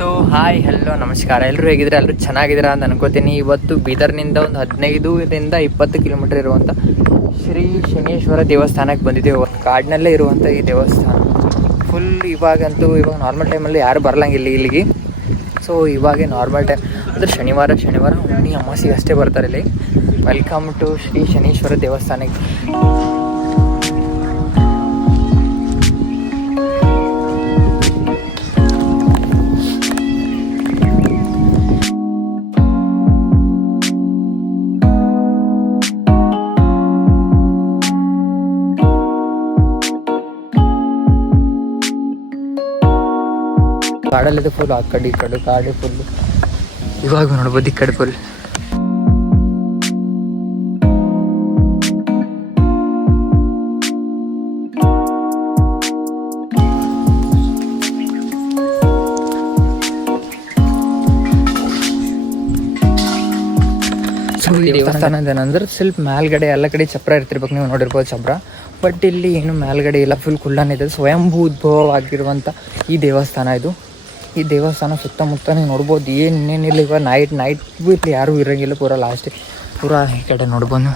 So hi hello ನಮಸ್ಕಾರ, ಎಲ್ಲರೂ ಹೇಗಿದ್ರೆ ಎಲ್ಲರೂ ಚೆನ್ನಾಗಿದ್ದೀರಾ ಅಂತ ಅನ್ಕೋತೀನಿ. ಇವತ್ತು ಬೀದರ್ನಿಂದ ಒಂದು 15ರಿಂದ 20 ಕಿಲೋಮೀಟರ್ ಇರುವಂಥ ಶ್ರೀ ಶನೇಶ್ವರ ದೇವಸ್ಥಾನಕ್ಕೆ ಬಂದಿದ್ದೇವೆ. ಕಾಡಿನಲ್ಲೇ ಇರುವಂಥ ಈ ದೇವಸ್ಥಾನ ಫುಲ್ ಇವಾಗ ನಾರ್ಮಲ್ ಟೈಮಲ್ಲಿ ಯಾರು ಬರಲಂಗಿಲ್ಲ ಇಲ್ಲಿಗೆ. ಸೊ ಇವಾಗೆ ನಾರ್ಮಲ್ ಟೈಮ್ ಅಂದರೆ ಶನಿವಾರ ಹುಣ್ಣಿ ಅಮಾವಾಸ್ಯೆಗೆ ಅಷ್ಟೇ ಬರ್ತಾರೆ ಇಲ್ಲಿ. ವೆಲ್ಕಮ್ ಟು ಶ್ರೀ ಶನೇಶ್ವರ ದೇವಸ್ಥಾನಕ್ಕೆ. ಕಾಡಲ್ಲಿದೆ ಫುಲ್, ಆ ಕಡೆ ಈ ಕಡೆ ಕಾಡೆ ಫುಲ್. ಇವಾಗ ನೋಡ್ಬೋದು ಈ ಕಡೆ ಫುಲ್. ಸೊ ಈ ದೇವಸ್ಥಾನ ಏನಂದ್ರೆ ಸ್ವಲ್ಪ ಮೇಲ್ಗಡೆ ಎಲ್ಲ ಕಡೆ ಚಪ್ರ ಇರ್ತಿರ್ಬೇಕು, ನೀವು ನೋಡಿರ್ಬೋದು ಚಪ್ರ. ಬಟ್ ಇಲ್ಲಿ ಏನು ಮೇಲ್ಗಡೆ ಇಲ್ಲ, ಫುಲ್ ಕುಳ್ಳಾನಿದೆ. ಸ್ವಯಂಭೂ ಉದ್ಭವವಾಗಿರುವಂಥ ಈ ದೇವಸ್ಥಾನ ಇದು. ಈ ದೇವಸ್ಥಾನ ಸುತ್ತಮುತ್ತ ನೀವು ನೋಡ್ಬೋದು, ಏನೇನಿಲ್ಲ. ಇವಾಗ ನೈಟ್ ಇಲ್ಲಿ ಯಾರೂ ಇರೋಂಗಿಲ್ಲ. ಪೂರ ಲಾಸ್ಟ್ ಪೂರ ಈ ಕಡೆ ನೋಡ್ಬೋದು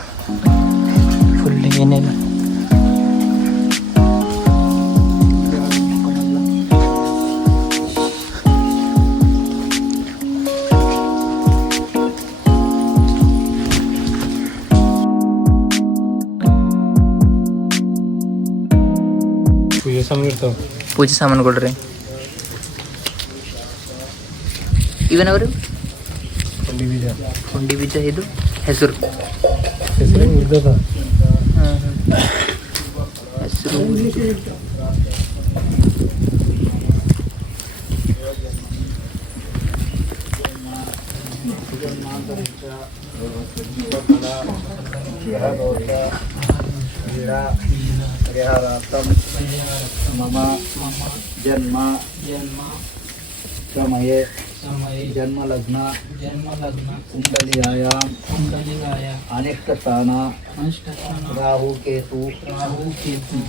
ಫುಲ್ ಏನಿಲ್ಲ. ಪೂಜೆ ಸಾಮಾನುಗಳ್ರಿ ಇವನವರು ಪುಂಡಿ ಬೀಜ, ಇದು ಹೆಸರು मम जन्म समये जन्मलग्न कुंडलियायां अनिष्टस्थान राहु केतु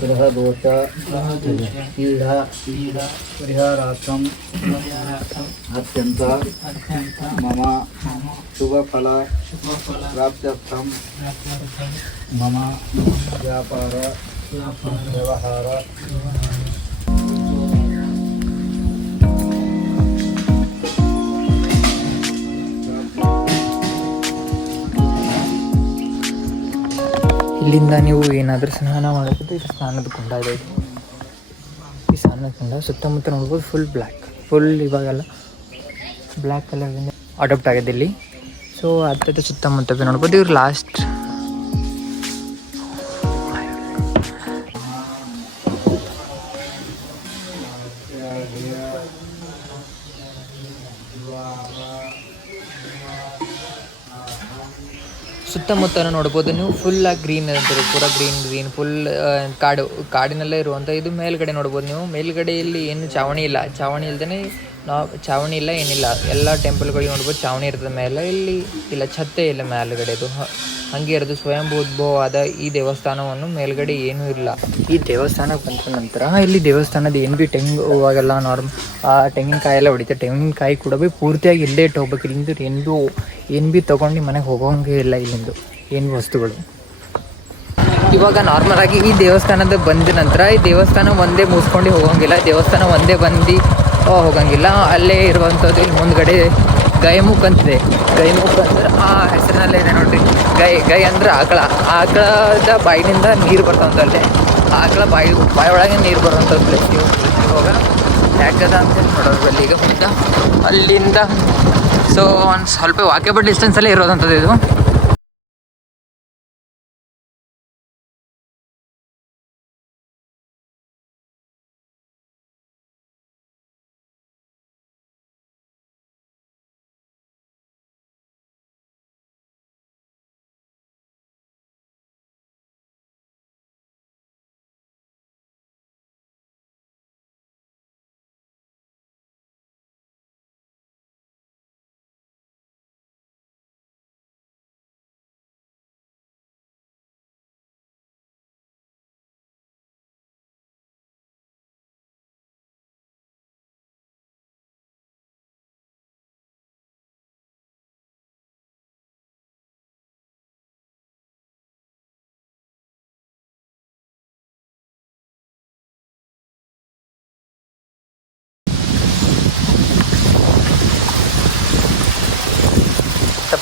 ग्रह दोष पीड़ा परिहारार्थम अत्यंत मम शुभ फल प्राप्त्यर्थम मम व्यापार व्यवहार ಇಲ್ಲಿಂದ ನೀವು ಏನಾದರೂ ಸ್ನಾನ ಮಾಡಬಹುದು. ಇದು ಸ್ನಾನದ ಕುಂಡ ಇದೆ. ಈ ಸ್ನಾನದ ಕುಂಡ ಸುತ್ತಮುತ್ತ ನೋಡ್ಬೋದು ಫುಲ್ ಬ್ಲ್ಯಾಕ್, ಫುಲ್ ಇವಾಗೆಲ್ಲ ಬ್ಲ್ಯಾಕ್ ಕಲರಿಂದ ಅಡಾಪ್ಟ್ ಆಗಿದೆ ಇಲ್ಲಿ. ಸೊ ಅದ್ರ ಸುತ್ತಮುತ್ತ ನೋಡ್ಬೋದು. ಇವ್ರು ಲಾಸ್ಟ್ ಸುತ್ತಮುತ್ತ ನೋಡ್ಬೋದು ನೀವು. ಫುಲ್ಲಾಗಿ ಗ್ರೀನ್ ಅಂತಾರೆ, ಪೂರ ಗ್ರೀನ್ ಫುಲ್ ಕಾಡಿನಲ್ಲೇ ಇರುವಂಥ ಇದು. ಮೇಲ್ಗಡೆ ನೋಡ್ಬೋದು ನೀವು. ಮೇಲ್ಗಡೆಯಲ್ಲಿ ಏನು ಚಾವಣಿ ಇಲ್ಲದೇ ಚಾವಣಿ ಇಲ್ಲ, ಏನಿಲ್ಲ. ಎಲ್ಲ ಟೆಂಪಲ್ಗಳಿಗೆ ನೋಡ್ಬೋದು ಚಾವಣಿ ಇರ್ತದೆ ಮೇಲೆ. ಇಲ್ಲಿ ಇಲ್ಲ, ಛತ್ತೇ ಇಲ್ಲ ಮೇಲ್ಗಡೆದು, ಹಾಗೆ ಇರೋದು. ಸ್ವಯಂಭೂ ಉದ್ಭವವಾದ ಈ ದೇವಸ್ಥಾನವನ್ನು ಮೇಲ್ಗಡೆ ಏನೂ ಇಲ್ಲ. ಈ ದೇವಸ್ಥಾನಕ್ಕೆ ಬಂದ ನಂತರ ಇಲ್ಲಿ ದೇವಸ್ಥಾನದ ಏನು ಭೀ ಇವಾಗೆಲ್ಲ ತೆಂಗಿನಕಾಯಿ ಎಲ್ಲ ಹೊಡಿತಾರೆ. ತೆಂಗಿನಕಾಯಿ ಕೂಡ ಪೂರ್ತಿಯಾಗಿ ಇಲ್ಲೇ ಇಟ್ಟು ಹೋಗ್ಬೇಕು. ಇಲ್ಲಿಂದ ಏನು ಭೀ ತೊಗೊಂಡು ಮನೆಗೆ ಹೋಗೋಂಗೆ ಇಲ್ಲ. ಇಲ್ಲಿಂದು ಏನು ವಸ್ತುಗಳು ಇವಾಗ ನಾರ್ಮಲಾಗಿ ಈ ದೇವಸ್ಥಾನದ ಬಂದ ನಂತರ ಈ ದೇವಸ್ಥಾನ ಒಂದೇ ಮುಗಿಸ್ಕೊಂಡು ಹೋಗೋಂಗಿಲ್ಲ. ದೇವಸ್ಥಾನ ಒಂದೇ ಬಂದು ಹೋಗೋಂಗಿಲ್ಲ. ಅಲ್ಲೇ ಇರುವಂಥದ್ದು ಇಲ್ಲಿ ಮುಂದ್ಗಡೆ ಗೈಮುಖ್ ಅಂತಿದೆ. ಗೈಮುಖ್ ಅಂದ್ರೆ ಆ ಹೆಸರಿನಲ್ಲೇ ಇದೆ ನೋಡ್ರಿ. ಗೈ ಅಂದ್ರೆ ಆಕಳದ ಬಾಯಿನಿಂದ ನೀರು ಬರ್ತಾವಂತಲ್ಲೇ. ಆಕಳ ಬಾಯಿ ಒಳಗೆ ನೀರು ಬರುವಂಥ ಪ್ಲೇಸ್. ಇವಾಗ ಯಾಕದ ಅಂತೇಳಿ ನೋಡೋದು ಅಲ್ಲಿ ಈಗ ಮುಂದೆ ಅಲ್ಲಿಂದ. ಸೊ ಒಂದು ಸ್ವಲ್ಪ ವಾಕೇಬಲ್ ಡಿಸ್ಟೆನ್ಸಲ್ಲೇ ಇರೋದಂಥದ್ದು ಇದು.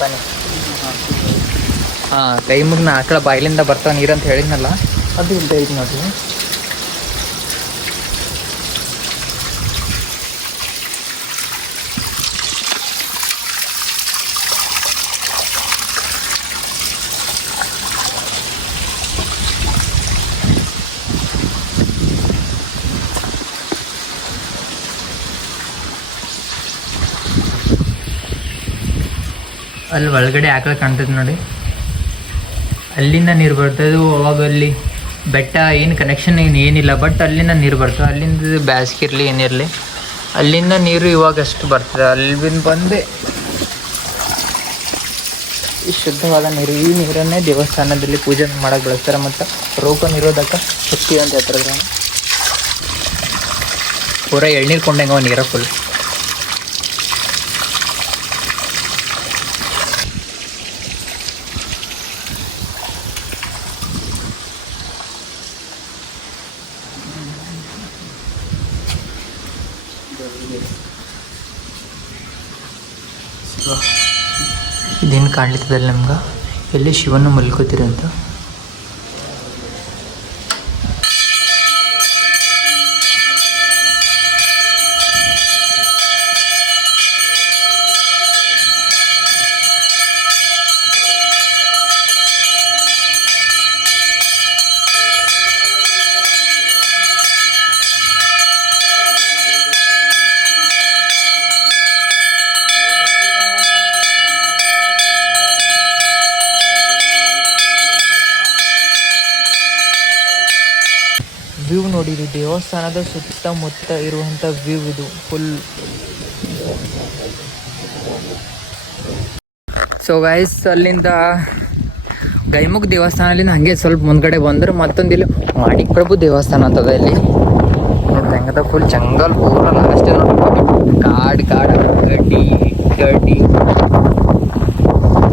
ಹಾಕ್ತಾನೆ. ಹಾಂ, ಕೈ ಮುಗ್ನ ಆಕಳ ಬಾಯಿಲಿಂದ ಬರ್ತಾವ ನೀರು ಅಂತ ಹೇಳಿದ್ನಲ್ಲ, ಅದು ಇಲ್ಲದೆ ಐತಿ ನೋಡ್ರಿ. ಅಲ್ಲಿ ಒಳಗಡೆ ಆಕಳ ಕಾಣ್ತದೆ ನೋಡಿ, ಅಲ್ಲಿಂದ ನೀರು ಬರ್ತದೆ. ಅವಾಗ ಅಲ್ಲಿ ಬೆಟ್ಟ ಏನು ಕನೆಕ್ಷನ್ ಏನಿಲ್ಲ, ಬಟ್ ಅಲ್ಲಿಂದ ನೀರು ಬರ್ತದೆ. ಅಲ್ಲಿಂದ ಬ್ಯಾಸ್ಗೆ ಇರಲಿ ಏನಿರಲಿ, ಅಲ್ಲಿಂದ ನೀರು ಇವಾಗ ಅಷ್ಟು ಬರ್ತದೆ. ಅಲ್ಲಿಂದ ಬಂದೆ ಈ ಶುದ್ಧವಾದ ನೀರು. ಈ ನೀರನ್ನೇ ದೇವಸ್ಥಾನದಲ್ಲಿ ಪೂಜೆ ಮಾಡೋಕ್ಕೆ ಬಳಸ್ತಾರೆ. ಮತ್ತು ರೋಗ ನಿರೋಧಕ ಶಕ್ತಿ ಅಂತ ಹೇಳ್ತಾರೆ. ಪೂರ ಎಳ್ನೀರು ಕೊಂಡಂಗೆ ನೀರ ಫುಲ್. ಇದೇನು ಕಾಣ್ಲಿತ್ತದಲ್ಲ ನಮ್ಗೆ, ಎಲ್ಲಿ ಶಿವನ ಮಲ್ಕೋತೀರಿ ಅಂತ. ವ್ಯೂ ನೋಡಿರಿ, ದೇವಸ್ಥಾನದ ಸುತ್ತಮುತ್ತ ಇರುವಂಥ ವ್ಯೂ ಇದು ಫುಲ್. ಸೊ ಗೈಸ್, ಅಲ್ಲಿಂದ ಗೈಮುಖ್ ದೇವಸ್ಥಾನದಿಂದ ಹಾಗೆ ಸ್ವಲ್ಪ ಮುಂದ್ಗಡೆ ಬಂದ್ರೆ ಮತ್ತೊಂದು ಇಲ್ಲಿ ಮಾಣಿಕ್ ಪ್ರಭು ದೇವಸ್ಥಾನ ಅಂತದ. ಇಲ್ಲಿ ನೋಡ್ರಿ ಹೆಂಗದ, ಫುಲ್ ಜಂಗಲ್ ಪೂರ ಲಾಸ್ಟ್ ನೋಡಿ, ಕಾಡು ಗಡ್ಡಿ.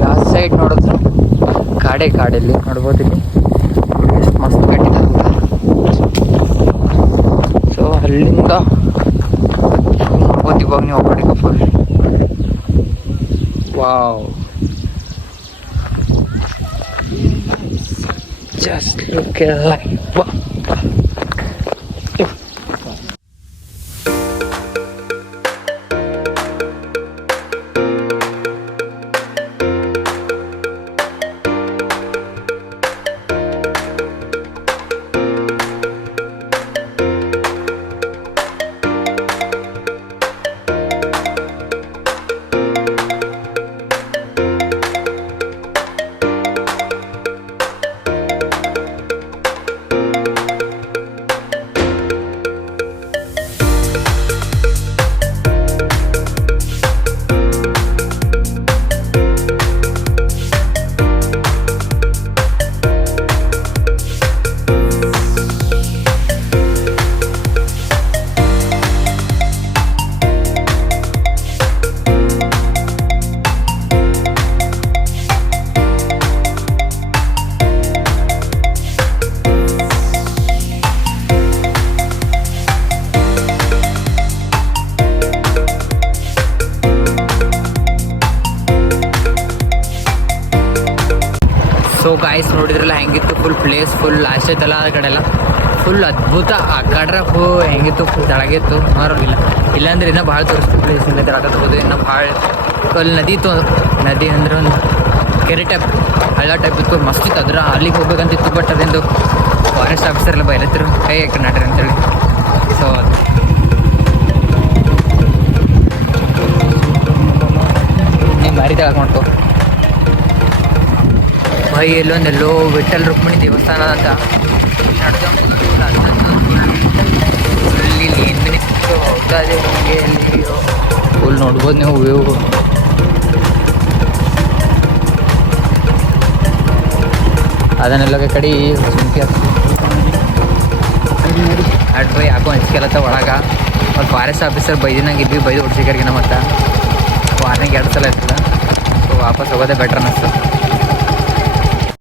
ಯಾವ ಸೈಡ್ ನೋಡಿದ್ರು ಕಾಡಲ್ಲಿ ನೋಡ್ಬೋದು. ಇಲ್ಲಿ ಎಷ್ಟು ಮಸ್ತ್ ಕಟ್ಟಿದ್ದಾರೆ. ಸೊ ಅಲ್ಲಿಂದ ನೋಡ್ಬೋದು ಇವಾಗ ನೀವು ಆ ಕಡೆಗೆ full. Wow, just look like wow. So guys ನೋಡಿದ್ರಲ್ಲ ಹೆಂಗಿತ್ತು ಫುಲ್ ಪ್ಲೇಸ್, ಫುಲ್ ಲಾಸ್ಟ್ ಐತಲ್ಲ ಆ ಕಡೆ ಎಲ್ಲ ಫುಲ್ ಅದ್ಭುತ. ಆ ಕಡ್ರೆ ಹೆಂಗಿತ್ತು ಫುಲ್ ತೆಳಗಿತ್ತು ಮಾರೋಲ್ಲ. ಇಲ್ಲಾಂದ್ರೆ ಇನ್ನೂ ಭಾಳ ತೋರಿಸ್ತು ಪ್ಲೇಸ್. ಇಲ್ಲ ತೆಳಗತ್ಬೋದು, ಇನ್ನೂ ಭಾಳ ಅಲ್ಲಿ ನದಿ ಇತ್ತು. ನದಿ ಅಂದ್ರೆ ಒಂದು ಕೆರೆ ಟೈಪ್, ಹಳ್ಳ ಟೈಪ್ ಇತ್ತು, ಮಸ್ತ್ ಇತ್ತು. ಅದ್ರ ಅಲ್ಲಿಗೆ ಹೋಗ್ಬೇಕಂತಿತ್ತು, ಬಟ್ ಅದೊಂದು ಫಾರೆಸ್ಟ್ ಆಫೀಸರ್ ಎಲ್ಲ ಬಯಲತ್ತಿರು ಕೈ ಕರ್ನಾಟಕ ಅಂತೇಳಿ. ಸೊ ನೀವು ಮಾರಿ ತೆಳಗೆ ಮಾಡ್ಕೋ ಭೈ. ಎಲ್ಲೋ ವಿಠಲ್ ರುಕ್ಮಿಣಿ ದೇವಸ್ಥಾನ ಅಂತ ಫುಲ್ ನೋಡ್ಬೋದು ನೀವು ವ್ಯೂ. ಅದನ್ನೆಲ್ಲ ಕಡೆ ಸುಮ್ಕೆ ಅಡ್ ಬೈ ಯಾಕೋ ಹಂಚ್ಕೆಲತ್ತ ಒಳಗೆ. ಮತ್ತು ಫಾರೆಸ್ಟ್ ಆಫೀಸರ್ ಬೈದಿನಾಗ ಇದ್ವಿ, ಬೈದು ಹೊಡ್ಸಿಕರ್ಗಿನ ಮತ್ತು ವಾರ್ನಿಂಗ್ 2 ಸಲ ಇರ್ತದೆ. ಸೊ ವಾಪಸ್ ಹೋಗೋದೇ ಬೆಟ್ರ್ ಅನ್ನಿಸ್ತು.